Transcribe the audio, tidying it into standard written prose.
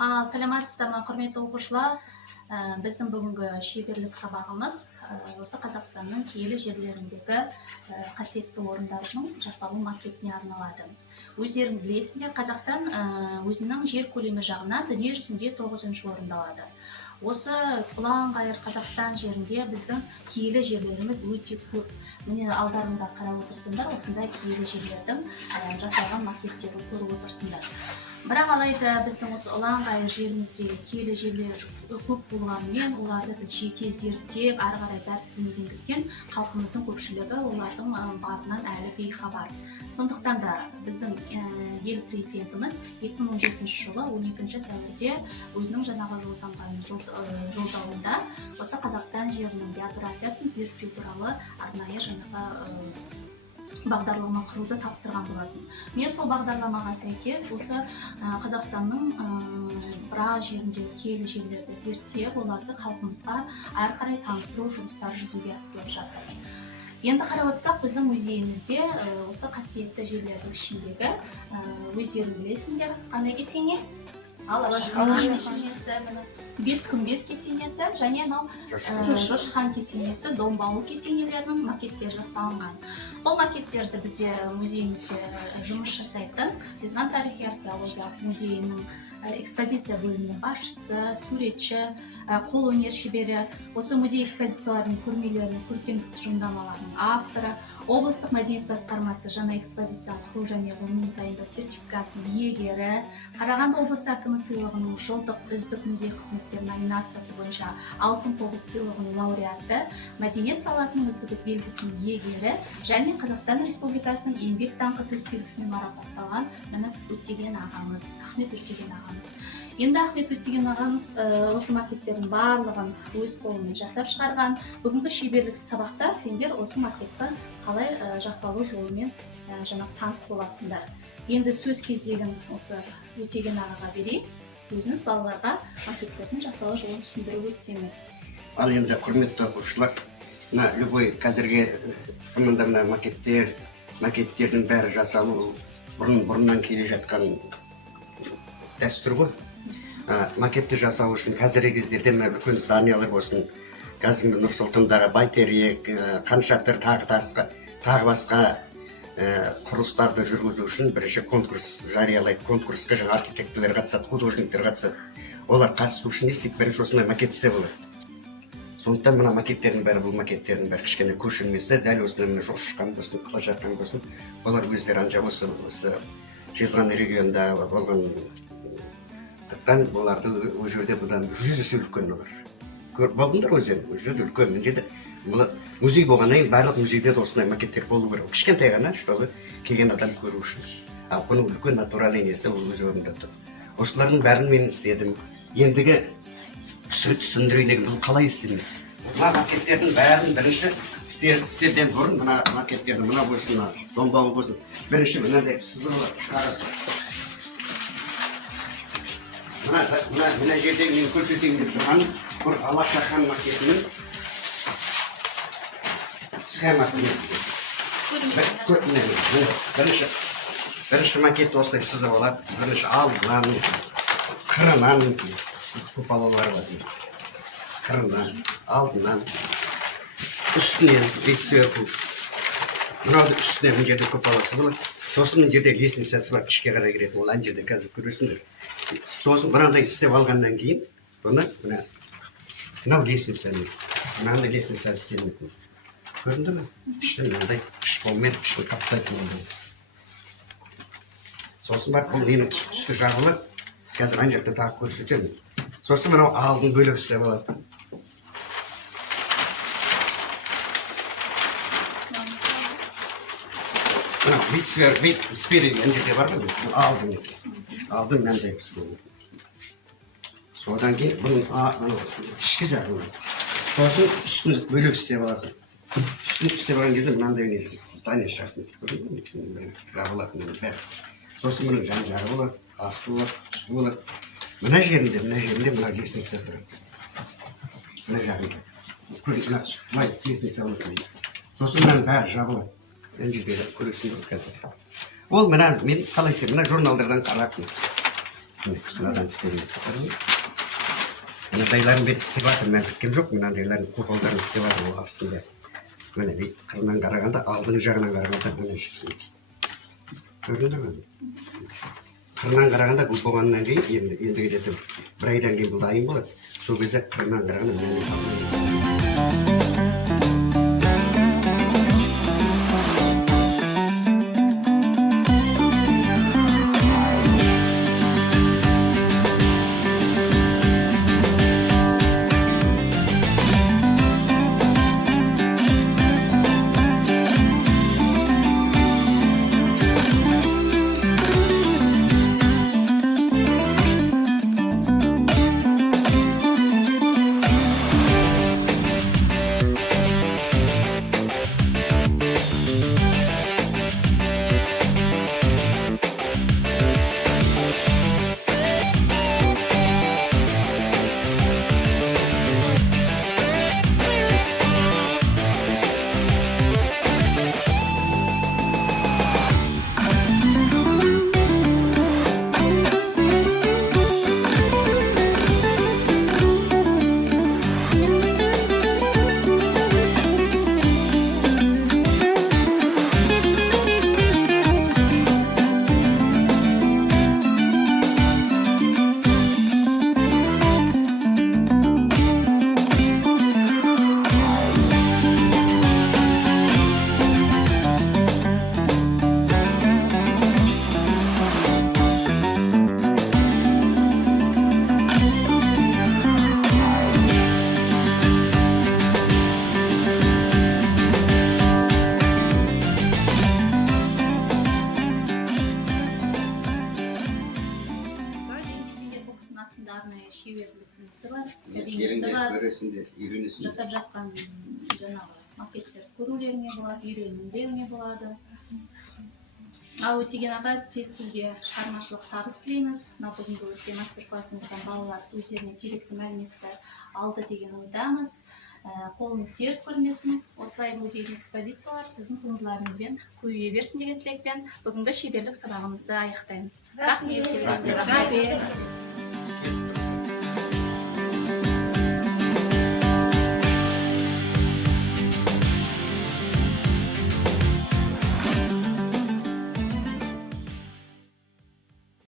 Саламатсыздар ма, құрметті оқушылар? Біздің бүгінгі шеберлік сабағымыз осы Қазақстанның киелі жерлеріндегі қасиетті орындардың жасалу макетіне арналады. Өздерің білесіңдер, Қазақстан өзінің жер көлемі жағынан дүние жүзінде 9-ші орында алады. Осы ұлан-ғайыр Қазақстан жерінде біздің киелі жерлеріміз өте көп. Міне алдарында қарап отырсыңдар, осындай киелі жерлердің жасалған макеттерін көріп отырсыңдар. Бірақ алайда біздің осы ұлан-ғайыр жеріміздегі киелі жерлер көп болғанымен, оларды біз жеке зерттеп, ары қарай дәріптемегендіктен халқымыздың көпшілігі олардың барынан әлі бейхабар. Сондықтан да біздің ел президентіміз 2017 жылы 12 сәуірде өзінің жаңағы жолданған жолдауында осы Қазақстан жерінің географиясын зерттеу туралы арнайы жаңағы бағдарлама құруды тапсырған болатын. Мен сол бағдарламаға сәйкес осы Қазақстанның біраз жеріндегі киелі жерлерді зерттеп, оларды халқымызға әрі қарай таныстыру жұмыстары жүзеге асырылып жатыр. Енді қарап отырсақ, біздің музейімізде осы қасиетті жерлердің ішіндегі өздерің білесіңдер, қандай кесене? Алашхан кесенесі, бес күмбез кесенесі және Жошы хан кесенесі, домбауыл кесенелерінің макеттері жасалынған. Бұл макеттерді бізде музейімізде жұмыс жасайтын Жезқазған тарихи археологиялық музейінің экспозиция бөлімінің басшысы, суретші, қолөнер шебері, осы музей экспозицияларының көрмелерінің көркемдік тұжырымдамаларының авторы, облыстық мәдениет басқармасы жаңа экспозицияны құру және ғылыми дайындау сертификатының иегері, Қарағанды облысы әкімі сыйлығының жылдық үздік музей қызметкері номинациясы бойынша алтын тоғыз сыйлығының лауреаты, мәдениет саласының үздігі белгісінің иегері және Қазақстан Республикасының еңбек даңқы төсбелгісімен марапатталған міне Өтеген ағамыз, Ахмет Өтеген ағамыз. Енді Ахмет Өтеген ағамыз осы макеттердің барлығын өз қолымен жасап шығарған. Бүгінгі шеберлік сабақта сендер осы макетті қалай жасалу жолымен таныс боласыңдар. Енді сөз кезегін осы Өтеген ағаға берейік. Өзіңіз балаларға макеттердің жасалу жолын түсіндіріп өтсеңіз. Ал енді құрметті оқушылар, любой қазіргі заманда макеттердің бәрі жасалу бұрыннан келе жатқан дәстүр ғой. Макетті жасау үшін қазіргі кездерде үлкен зданиялар болсын, қазіргі Нұр-Сұлтандағы Бәйтерек, Хан Шатыр, тағы басқа құрылыстарды жүргізу үшін бірінші конкурс жариялайды. Конкурсқа жаңа архитекторлар қатысады, художниктер қатысады. Олар қатысу үшін не істейді? Бірінші осындай макет істеп болады. Сондықтан мына макеттердің бәрі, бұл макеттердің бәрі кішкене көшірмесі, дәл осындай Жошы хан болсын, Қылыш хан болсын, олар өздері анжа осы Жезқазған регионында болған оларды ол жерде бұдан 100 есе үлкен олар. Болдыңдар өздері, ол жерде үлкен. Музей болғаннан кейін барлық музейде де осындай макеттер болу керек. Кішкентай ғана, чтобы келген адам көру үшін. Ал бұның үлкен натуральный несі ол өз орнында тұр. Осылардың бәрін мен істедім. Ендігі түсіндірейін, бұл қалай істеймін? Мына макеттердің бәрін бірінші істерден бұрын мына макеттердің мына болсын, домбауы болсын. Бірінші мынандай сызығы шығарасың. Мына жерде мен көрсетейін деп тұрған бір Алашхан макетінің схемасы. Бірінші макет осылай сызып алады. Бірінші алдынан, қырынан купалалар бар. Қырынан, алдынан, үстінен, бет сверху. Мынауды үстіне мына жерде купаласы болады. Сосын мына жерде лестницасы бар, ішке қарай кіретін. Ол ана жерде қазір көресіңдер. Сосын мынандай істеп алғаннан кейін, мынау лестницаны, мынандай лестница істелмейтін. Көрінді ме? Ішін мынандай шпонмен ішін қаптайтын ондай. Сосын бар, бұл менің үсті жағылы, қазір ана жақта тағы көрсетемін. Сосын мынау алдын бөлек істеп алады. Вид спереди ана жерде бар ғой, алдын мынандай істеймін. Содан кейін бұның ішкі жағылы. Сосын үстін бөлек істеп аласың. Үстін істеп алған кезде мынандай здание шығатын. Жабылатын бәрі. Сосын мұның жан жағы болады, асты болады, үсті болады. Мына жерінде мына лестница тұрады. Мына жағында. Мына лестница болады. Сосын мынаның бәрі жабылады. Мына жерде көресіңдер қазір. Ол мен қалай істеймін, мына журналдардан қараппын. мынадан істеп мынандайларын бет істеп жатыр, мен біткем жоқ, мынандайларын куполдарын істеп жатыр ол астында. Міне қырынан қарағанда, алдың жағынан қарағанда міне көрінді ме? Қырынан қарағанда бұл болғаннан кейін, енді келеді бір айдан кейін бұл дайын болады. Сол кезде қырынан қарағанда міне жасап жатқан жаңағы макеттерді көрулеріңе болады, үйренулеріңе болады. Ал Өтеген аға, тек сізге шығармашылық табыс тілейміз. Мына бүгінгі өткен мастер-классымыздан балалар өздеріне керекті мәліметті алды деген ойдамыз. Қолыңыз тез көрмесін. Осылай өтеген экспозициялар сіздің туындыларыңызбен көбейе берсін деген тілекпен бүгінгі шеберлік сабағымызды аяқтаймыз. Рахмет.